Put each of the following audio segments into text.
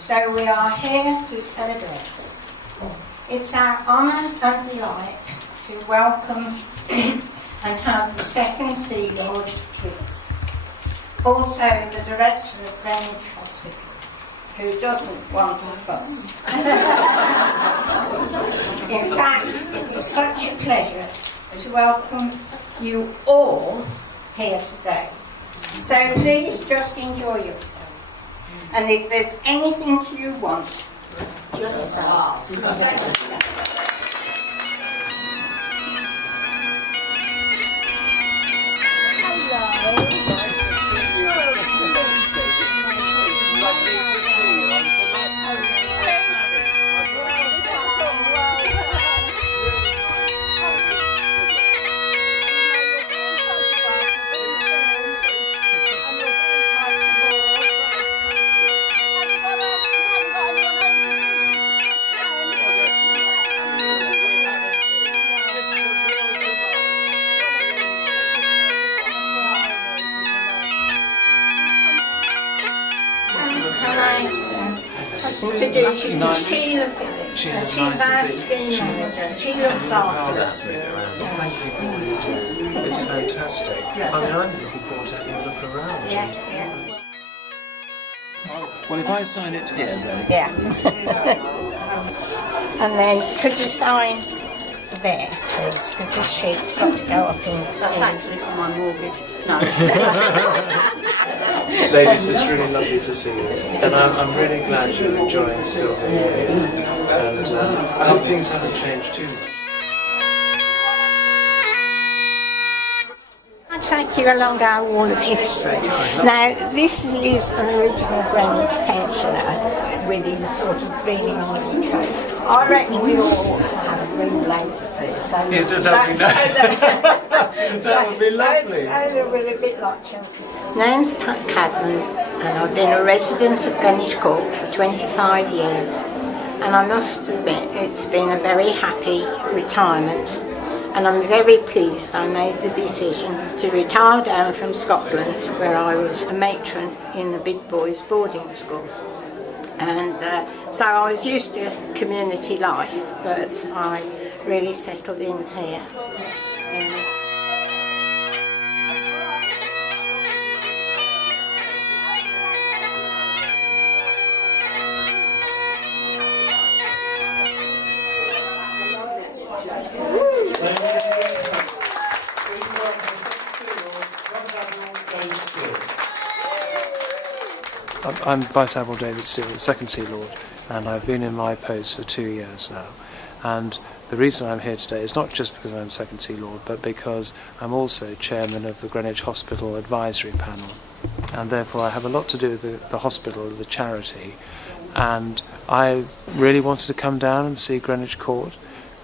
So we are here to celebrate. It's our honour and delight to welcome and have the second Sea Lord with us. Also the Director of Greenwich Hospital, who doesn't want a fuss. In fact, it is such a pleasure to welcome you all here today. So please just enjoy yourselves. And if there's anything you want, just say. Introduce you to Sheila Phillips. She's our scheme manager. She looks after us. It's fantastic. I mean, I'm looking forward to having a look around. Yeah. Well, if I sign it here, then. Yeah. And then could you sign there, please? Because this sheet's got to go up in. That's actually for my mortgage. No. Ladies, it's really lovely to see you. And I'm really glad you're enjoying still being here. And I hope things haven't changed too much. I'll take you along our wall of history. Now, this is an original Greenwich pensioner with his sort of green and ivy coat. I reckon we all ought to have green blazers here. That would be lovely. So that we're a bit like Chelsea. Name's Pat Cadman, and I've been a resident of Greenwich Court for 25 years. And I must admit, it's been a very happy retirement. And I'm very pleased I made the decision to retire down from Scotland, where I was a matron in the big boys' boarding school. And so I was used to community life, but I really settled in here. I'm Vice Admiral David Steele, the second Sea Lord, and I've been in my post for 2 years now. And the reason I'm here today is not just because I'm second Sea Lord, but because I'm also chairman of the Greenwich Hospital Advisory Panel. And therefore I have a lot to do with the hospital, the charity. And I really wanted to come down and see Greenwich Court,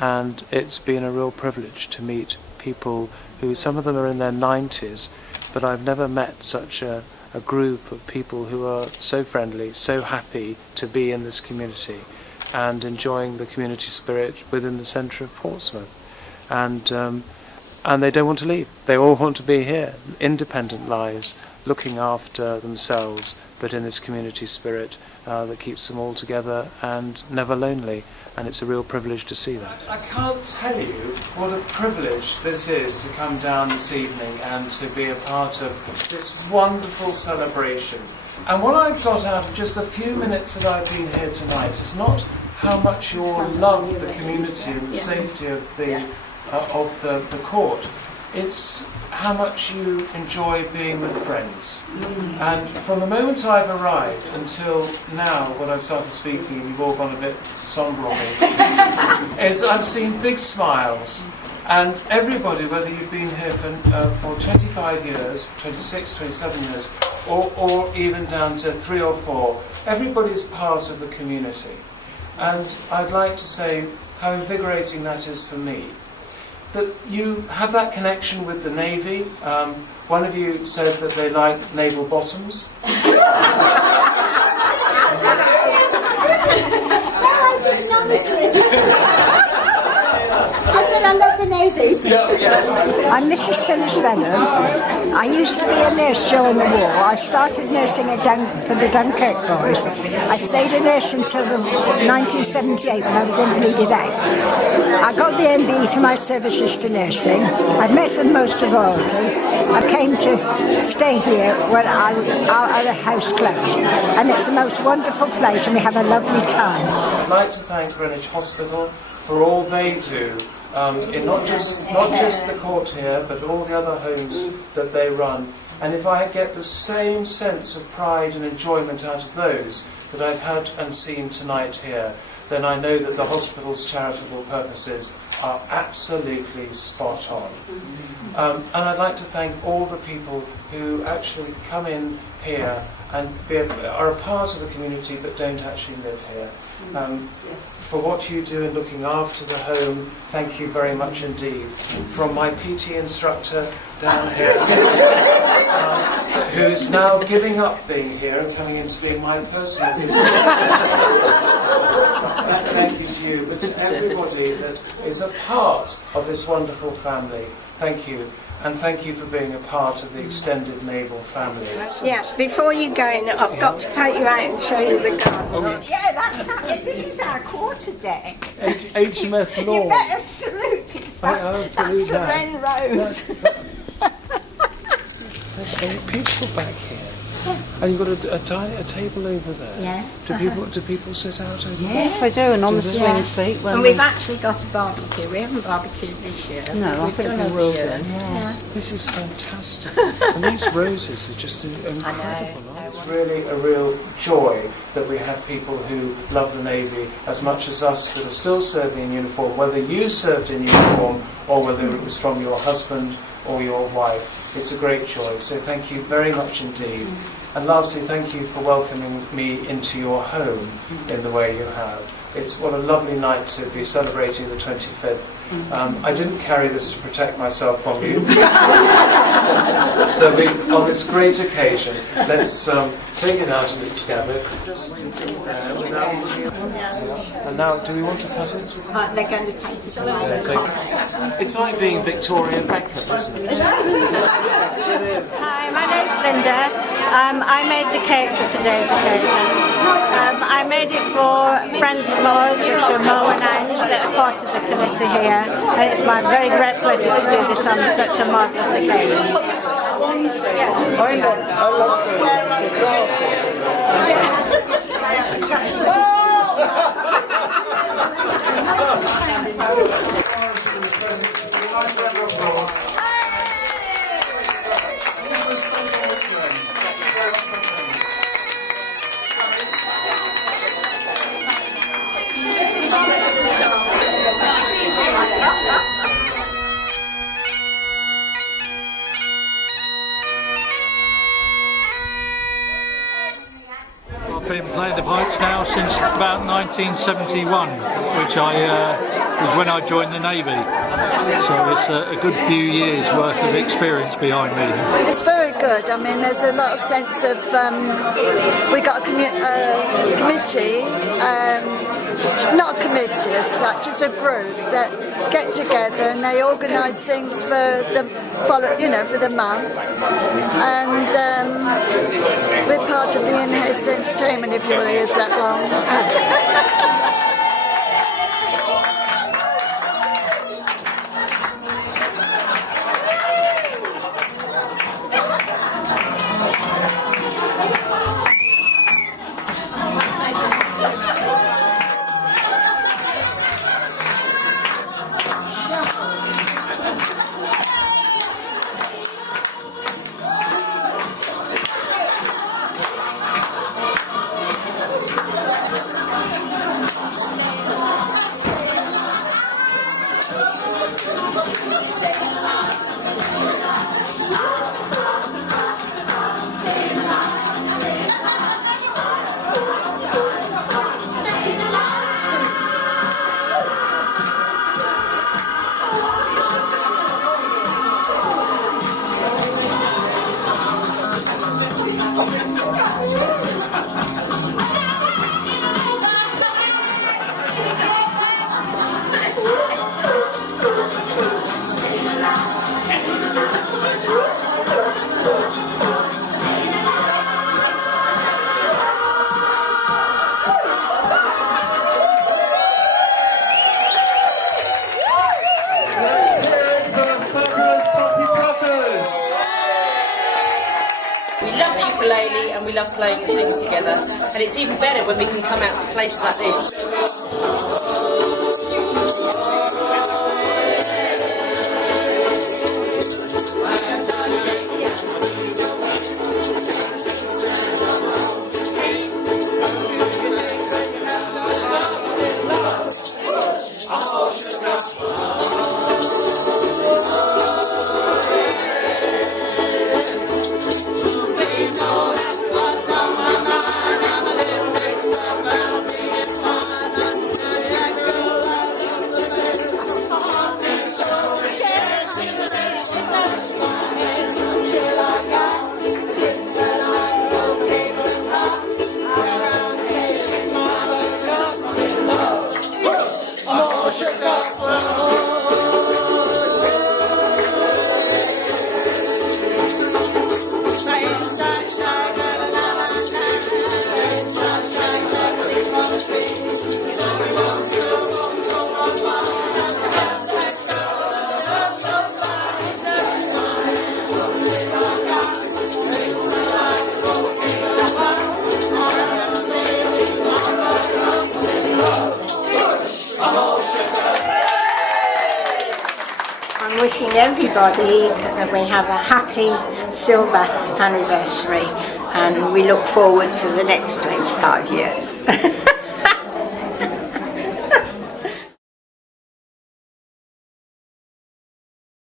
and it's been a real privilege to meet people who, some of them are in their 90s, but I've never met such a group of people who are so friendly, so happy to be in this community and enjoying the community spirit within the centre of Portsmouth. And they don't want to leave. They all want to be here, independent lives, looking after themselves, but in this community spirit that keeps them all together and never lonely. And it's a real privilege to see that. I can't tell you what a privilege this is to come down this evening and to be a part of this wonderful celebration. And what I've got out of just the few minutes that I've been here tonight is not how much you all love the community and the safety of the court. It's how much you enjoy being with friends. And from the moment I've arrived until now, when I started speaking and you've all gone a bit sombre on me, is I've seen big smiles. And everybody, whether you've been here for 25 years, 26, 27 years, or even down to 3 or 4, everybody's part of the community. And I'd like to say how invigorating that is for me. That you have that connection with the Navy. One of you said that they like naval bottoms. No, I didn't, honestly. I said I love the Navy. I'm Mrs. Phyllis Reynolds. I used to be a nurse during the war. I started nursing for the Dunkirk boys. I stayed a nurse until 1978 when I was invalided out. I got the MBE for my services to nursing. I've met with most of royalty. I came to stay here when our other house closed. And it's the most wonderful place and we have a lovely time. I'd like to thank Greenwich Hospital for all they do in not just the court here, but all the other homes that they run. And if I get the same sense of pride and enjoyment out of those that I've had and seen tonight here, then I know that the hospital's charitable purposes are absolutely spot on. And I'd like to thank all the people who actually come in here and are a part of the community but don't actually live here. For what you do in looking after the home, thank you very much indeed. From my PT instructor down here, who's now giving up being here and coming into being my personal visitor. Thank you to you, but to everybody that is a part of this wonderful family, thank you. And thank you for being a part of the extended naval family. Yeah, before you go in, I've got to take you out and show you the garden. Yeah, this is our quarter deck. HMS Law. You better salute. It's that's the Wren Rose. It's very peaceful back here. And you've got a table over there. Yeah. Do people sit out over there? Yes, I do, and on the swing seat. And we've actually got a barbecue. We haven't barbecued this year. No, I we've think done we other will years. then. Yeah. This is fantastic. And these roses are just incredible. It's really a real joy that we have people who love the Navy as much as us that are still serving in uniform, whether you served in uniform or whether it was from your husband or your wife. It's a great joy. So thank you very much indeed. And lastly, thank you for welcoming me into your home in the way you have. It's what a lovely night to be celebrating the 25th. I didn't carry this to protect myself from you. So on this great occasion, let's take it out of its scabbard. Just and now, do we want to cut it? They're going to take it away. It's like being Victoria Beckham, isn't it? It is. Hi, my name's Linda. I made the cake for today's occasion. I made it for friends of Laws, which are Mo and Ange, that are part of the committee here. And it's my very great pleasure to do this on such a marvellous occasion. I love the glasses. I've been playing the pipes now since about 1971, which was when I joined the Navy. So it's a good few years worth of experience behind me. It's very good. I mean, there's a lot of sense of we got a committee, not a committee as such, as a group that get together and they organise things for the for the month, and we're part of the in-house entertainment, if you will use that long. We love the ukulele and we love playing and singing together. And it's even better when we can come out to places like this. I'm wishing everybody that we have a happy silver anniversary, and we look forward to the next 25 years.